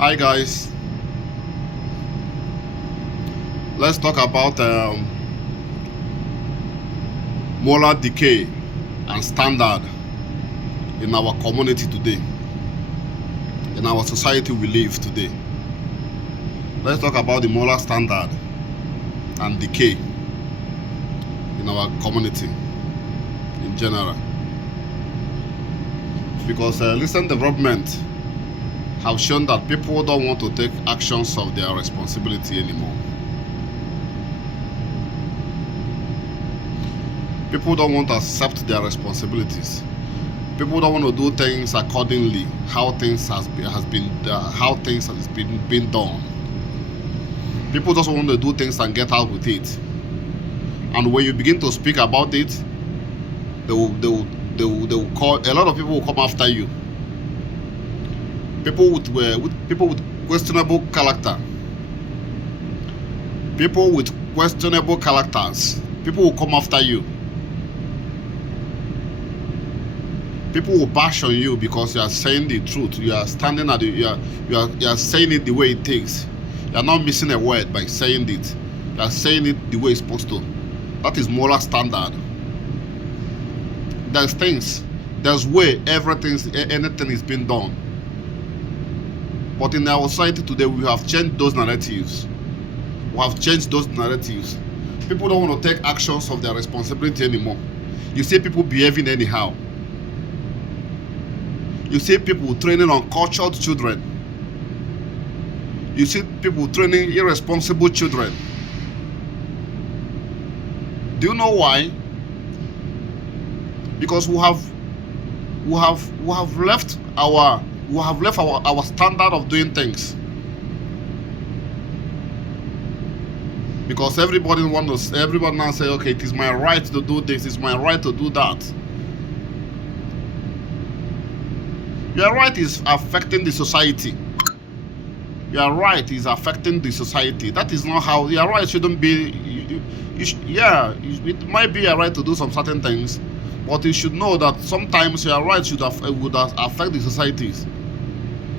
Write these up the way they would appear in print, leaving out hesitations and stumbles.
Hi guys, let's talk about moral decay and standard in our community today, in our society we live today. Let's talk about the moral standard and decay in our community in general. Because recent development have shown that people don't want to take actions of their responsibility anymore. People don't want to accept their responsibilities. People don't want to do things accordingly how things has been done. People just want to do things and get out with it. And when you begin to speak about it, they will call, a lot of people will come after you. People with questionable character. People with questionable characters. People will come after you. People will bash on you because you are saying the truth. You are standing at you are saying it the way it takes. You are not missing a word by saying it. You are saying it the way it's supposed to. That is moral standard. There's way anything is being done. But in our society today, we have changed those narratives. People don't want to take actions of their responsibility anymore. You see people behaving anyhow. You see people training uncultured children. You see people training irresponsible children. Do you know why? Because we have left our standard of doing things. Because everybody now say, okay, it is my right to do this, it's my right to do that. Your right is affecting the society. Your right is affecting the society. That is not how your right shouldn't be. It might be your right to do some certain things, but you should know that sometimes your right would affect the societies.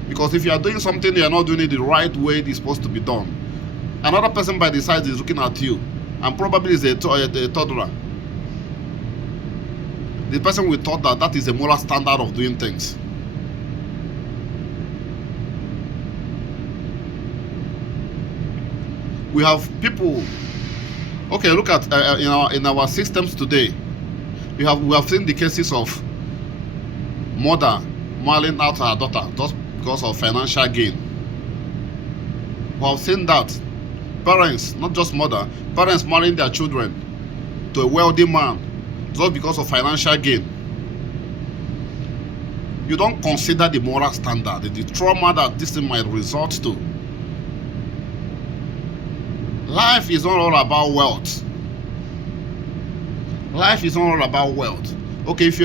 Because if you are doing something, you are not doing it the right way it is supposed to be done. Another person by the side is looking at you, and probably is a toddler. The person will thought that is a moral standard of doing things. We have people. Okay, look at in our systems today. We have seen the cases of mother marrying out her daughter just because of financial gain. We have seen that parents, not just mother, parents marrying their children to a wealthy man just because of financial gain. You don't consider the moral standard, the trauma that this thing might result to. Life is not all about wealth. Life is not all about wealth. Okay, if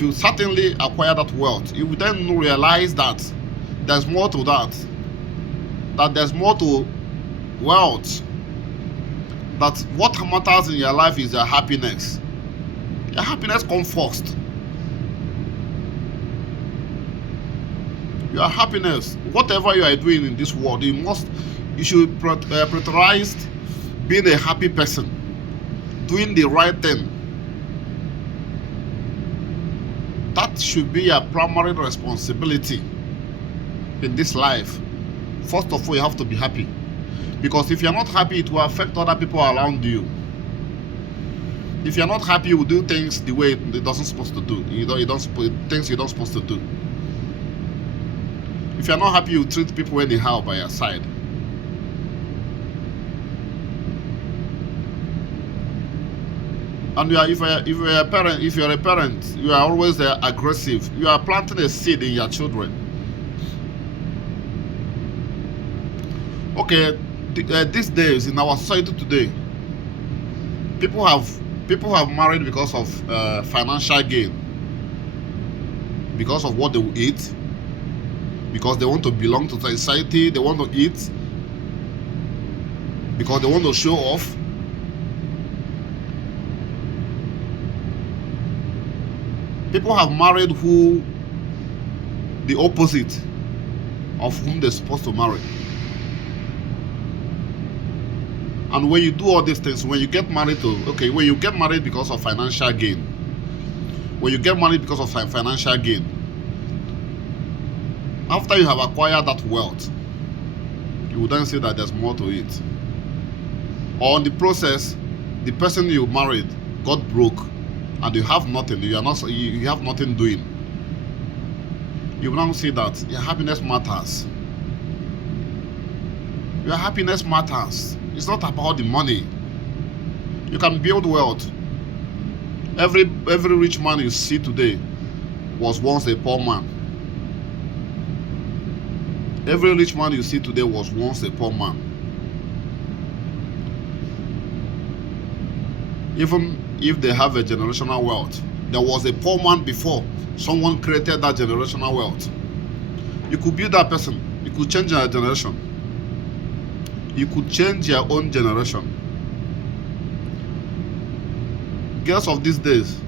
you certainly acquire that wealth, you will then realize that there's more to that. That there's more to wealth. That what matters in your life is your happiness. Your happiness comes first. Your happiness, whatever you are doing in this world, you should prioritize being a happy person, doing the right thing. That should be your primary responsibility in this life. First of all, you have to be happy, because if you're not happy, it will affect other people around you. If you're not happy, you will do things the way it doesn't supposed to do. Things you don't supposed to do. If you're not happy, you treat people anyhow by your side. And if you're a parent, you are always aggressive. You are planting a seed in your children. Okay, these days in our society today, people have married because of financial gain, because of what they will eat, because they want to belong to society, they want to eat, because they want to show off. People have married who the opposite of whom they're supposed to marry. And when you do all these things, when you get married when you get married because of financial gain, when you get married because of financial gain, after you have acquired that wealth, you will then say that there's more to it. Or in the process, the person you married got broke and you have nothing, you have nothing doing. You will now see that your happiness matters. Your happiness matters. It's not about the money. You can build wealth. Every rich man you see today was once a poor man. Every rich man you see today was once a poor man. Even if they have a generational wealth, there was a poor man before someone created that generational wealth. You could build that person. You could change your generation. You could change your own generation. Girls of these days,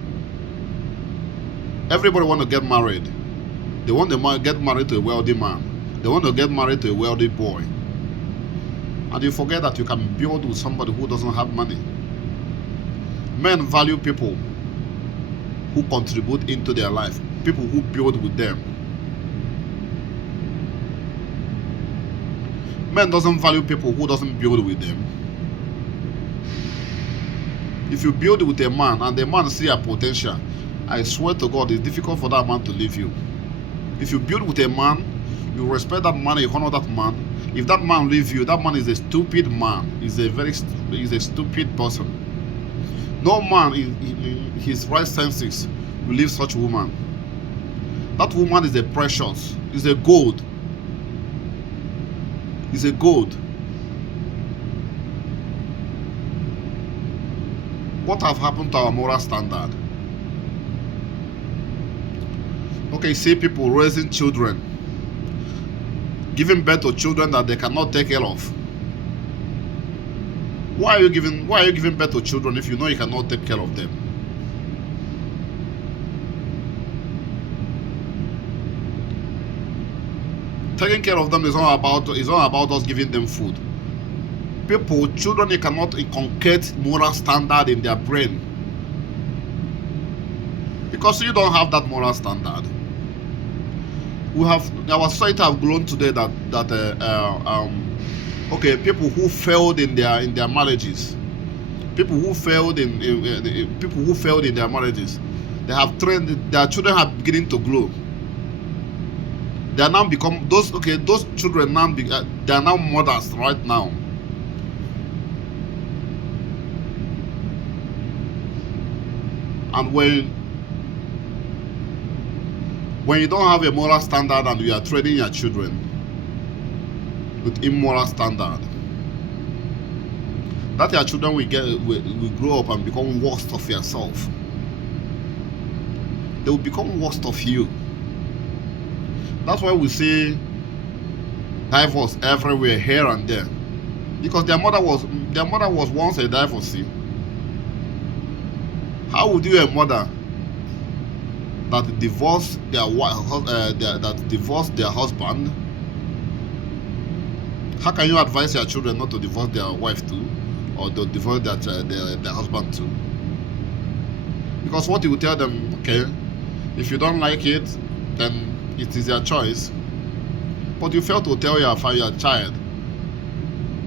everybody want to get married. They want to get married to a wealthy man. They want to get married to a wealthy boy. And you forget that you can build with somebody who doesn't have money. Men value people who contribute into their life, people who build with them. Men doesn't value people who doesn't build with them. If you build with a man and the man see a potential, I swear to God, it's difficult for that man to leave you. If you build with a man, you respect that man, you honor that man. If that man leaves you, that man is a stupid man. He's a stupid person. No man in his right senses will leave such a woman. That woman is a precious, is a gold. Is a gold. What have happened to our moral standard? Okay, see people raising children, giving birth to children that they cannot take care of. Why are you giving birth to children if you know you cannot take care of them? Taking care of them is not about us giving them food. Children, you cannot inculcate moral standard in their brain because you don't have that moral standard. Our society have grown today people who failed in their marriages, people who failed in their marriages, they have trained their children are beginning to grow. They are now become those children now they are now mothers right now. And when you don't have a moral standard and you are training your children with immoral standard, that your children will grow up and become worst of yourself. They will become worst of you. That's why we see divorce everywhere, here and there, because their mother was once a divorcee. How would you, a mother that divorced their husband, how can you advise your children not to divorce their wife too, or to divorce their husband too? Because what you will tell them, okay, if you don't like it, then it is your choice. But you fail to tell your child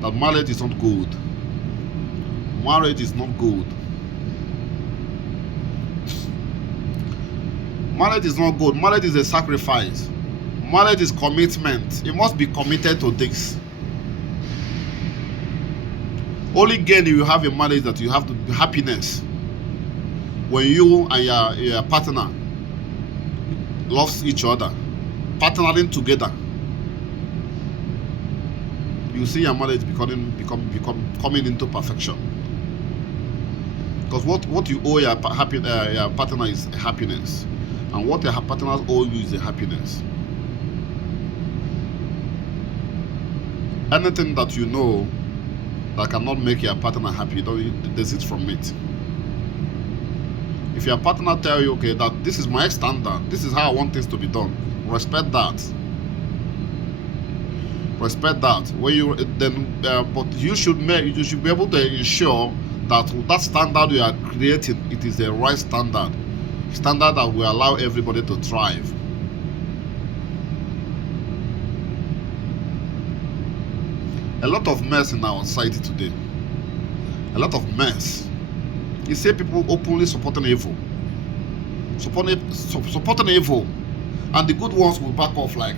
that marriage is not good. Marriage is not good. Marriage is not good. Marriage is a sacrifice. Marriage is commitment. You must be committed to this. Only gain you have in marriage that you have the happiness when you and your partner loves each other, partnering together. You see your marriage coming into perfection. Because what you owe your partner is happiness, and what your partners owe you is a happiness. Anything that you know that cannot make your partner happy, don't desist from it. If your partner tell you, okay, that this is my standard, this is how I want things to be done, Respect that. Respect that. When you then, but you should be able to ensure that that standard you are creating, it is the right standard that will allow everybody to thrive. A lot of mess in our society today. A lot of mess. You see people openly supporting evil, supporting evil, and the good ones will back off like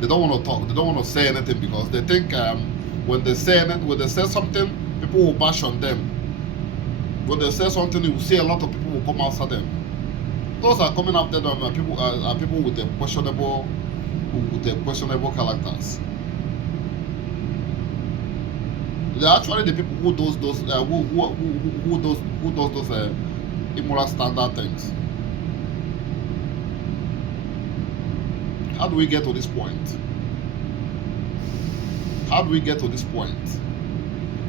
they don't want to talk, they don't want to say anything because they think when they say something, people will bash on them. When they say something, you will see a lot of people will come after them. Those are coming after them are people with a questionable characters. They're actually the people who does those immoral standard things. How do we get to this point? How do we get to this point?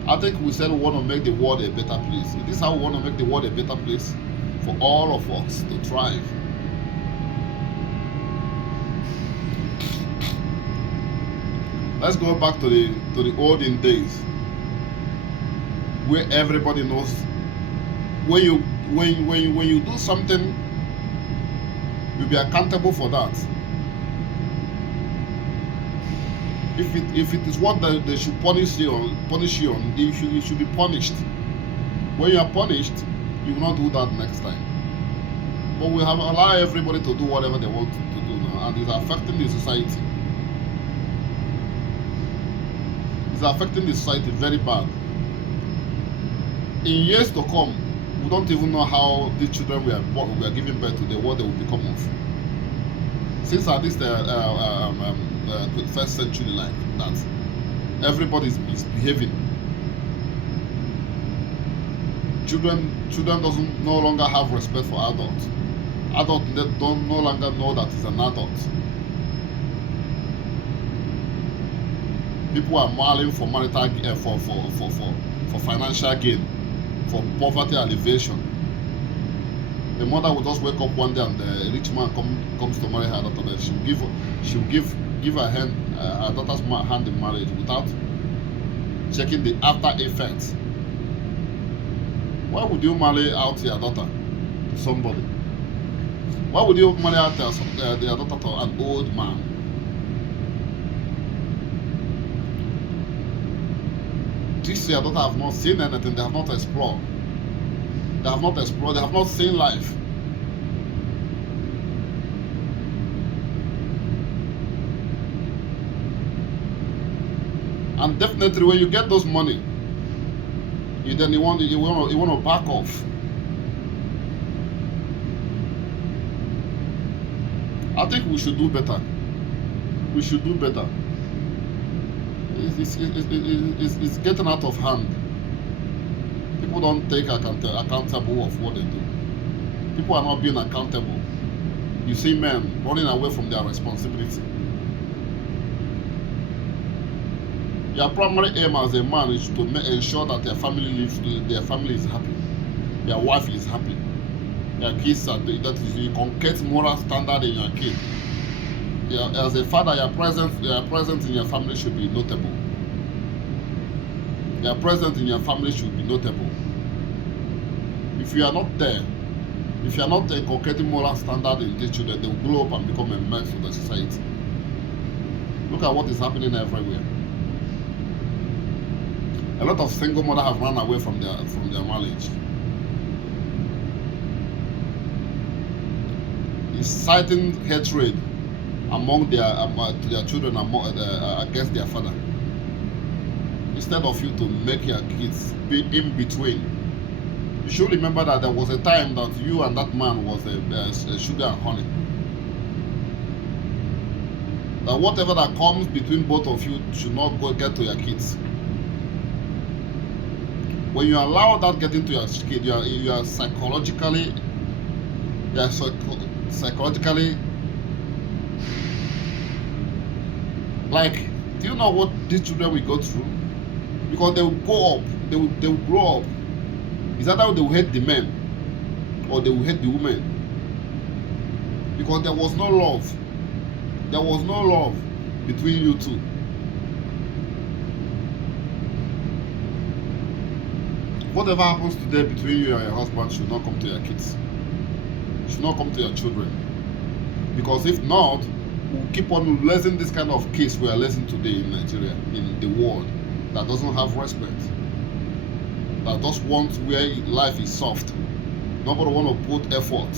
I think we said we want to make the world a better place. Is this how we want to make the world a better place for all of us to thrive? Let's go back to the olden days, where everybody knows when you do something, you'll be accountable for that. If it is what they should punish you on, you should be punished. When you are punished, you will not do that next time. But we have allowed everybody to do whatever they want to do now, and it's affecting the society. It's affecting the society very bad. In years to come, we don't even know how these children we are giving birth to, what they will become of. Since at least 21st century like that, everybody is misbehaving. Children doesn't no longer have respect for adults. Adults don't no longer know that it's an adult. People are marrying for marital for financial gain, for poverty alleviation. The mother will just wake up one day and the rich man comes to marry her daughter. Then she'll give her daughter's hand in marriage without checking the after effects. Why would you marry out your daughter to somebody? Why would you marry out your daughter to an old man? This your daughter have not seen anything. They have not explored. They have not seen life. And definitely when you get those money, you want to back off. I think we should do better. We should do better. It's getting out of hand. People don't take accountable of what they do. People are not being accountable. You see men running away from their responsibility. Your primary aim as a man is to ensure that their family is happy, their wife is happy, their kids are that is you conquer moral standard in your kid. As a father, your presence in your family should be notable. Your presence in your family should be notable. If you are not there, if you are not inculcating moral standard in these children, they will grow up and become a mess to the society. Look at what is happening everywhere. A lot of single mothers have run away from their marriage. Inciting hatred among their children against their father. Instead of you to make your kids be in between. You should remember that there was a time that you and that man was a sugar and honey. That whatever that comes between both of you should not get to your kids. When you allow that get into your kid, you are psychologically like, do you know what these children will go through? Because they will grow up, they will grow up. Is that how they will hate the men or they will hate the women? Because there was no love. There was no love between you two. Whatever happens today between you and your husband should not come to your kids. Should not come to your children. Because if not, we'll keep on raising this kind of case we are raising today in Nigeria, in the world, that doesn't have respect. That just wants where life is soft. Nobody want to put effort.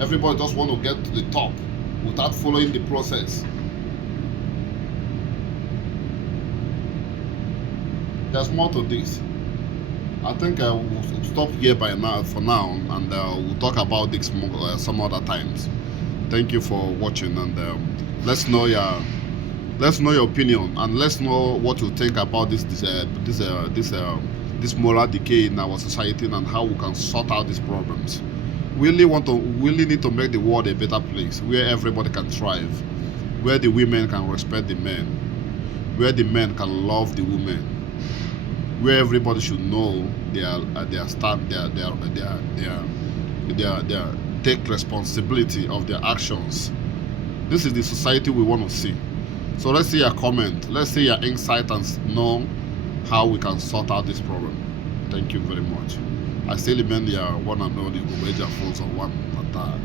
Everybody just want to get to the top without following the process. There's more to this. I think I will stop here by now for now, and we'll talk about this some other times. Thank you for watching, and let's know your opinion, and let's know what you think about this moral decay in our society and how we can sort out these problems. We really need to make the world a better place where everybody can thrive, where the women can respect the men, where the men can love the women, where everybody should know their take responsibility of their actions. This is the society we want to see. So let's see your comment, let's see your insight, and know how we can sort out this problem. Thank you very much. I still remain your one and only Gubeja Falls of One Matar.